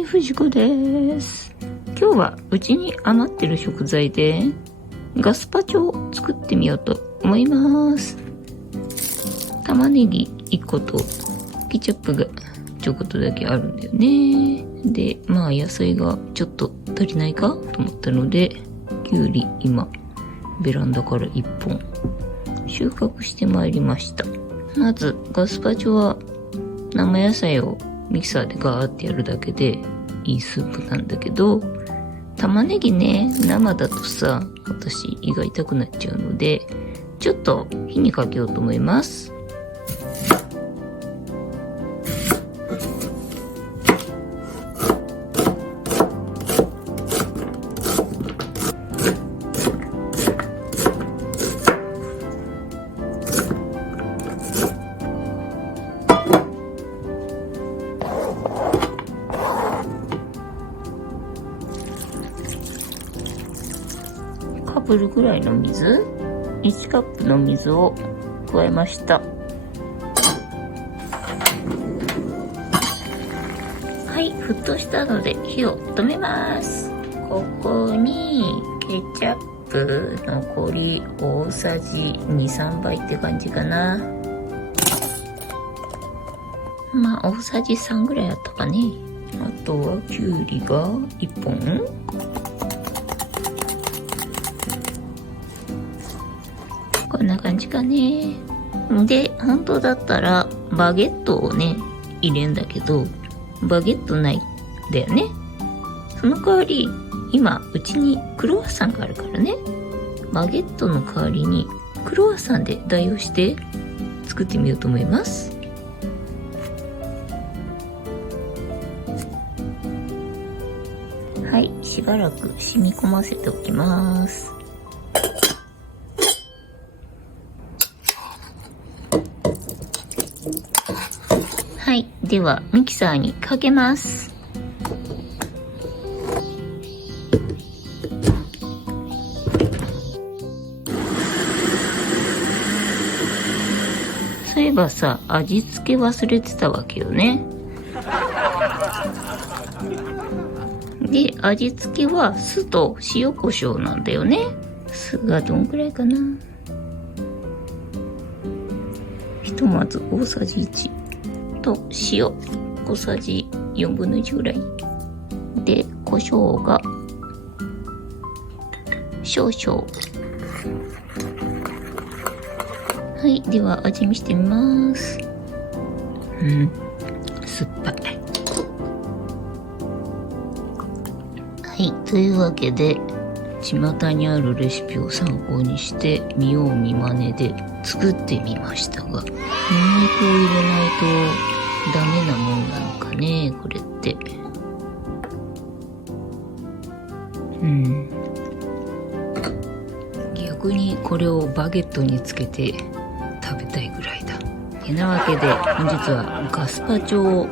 い、藤子です。今日はうちに余ってる食材でガスパチョを作ってみようと思います。玉ねぎ1個とケチャップがちょこっとだけあるんだよね。で、野菜がちょっと足りないかと思ったので、きゅうり今ベランダから1本収穫してまいりました。まずガスパチョは生野菜をミキサーでガーってやるだけでいいスープなんだけど、玉ねぎね、生だとさ、私胃が痛くなっちゃうので、ちょっと火にかけようと思います。カップルぐらいの水、1カップの水を加えました。はい、沸騰したので火を止めます。ここにケチャップ残り大さじ 2,3 杯って感じかな。大さじ3ぐらいあったかね。あとはきゅうりが1本。こんな感じかね。で、本当だったらバゲットをね、入れんだけど、バゲットないんだよね。その代わり、今、うちにクロワッサンがあるからね。バゲットの代わりにクロワッサンで代用して作ってみようと思います。はい、しばらく染み込ませておきます。はい、ではミキサーにかけます。そういえばさ、味付け忘れてたわけよね。で、味付けは酢と塩コショウなんだよね。酢がどんくらいかな。ひとまず大さじ1と塩小さじ4分の1ぐらいで、胡椒が少々。はい、では味見してみます。酸っぱい。はい、というわけで巷にあるレシピを参考にして見よう見まねで作ってみましたが、ニンニクを入れないとダメなもんなのかね、これって。逆にこれをバゲットにつけて食べたいぐらいだ。てなわけで本日はガスパチョを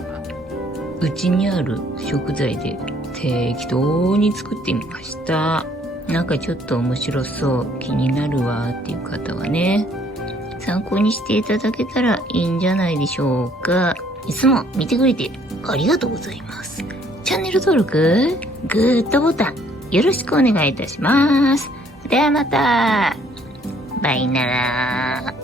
うちにある食材で適当に作ってみました。なんかちょっと面白そう、気になるわっていう方はね、参考にしていただけたらいいんじゃないでしょうか。いつも見てくれてありがとうございます。チャンネル登録、グッドボタンよろしくお願いいたします。ではまた。バイなら。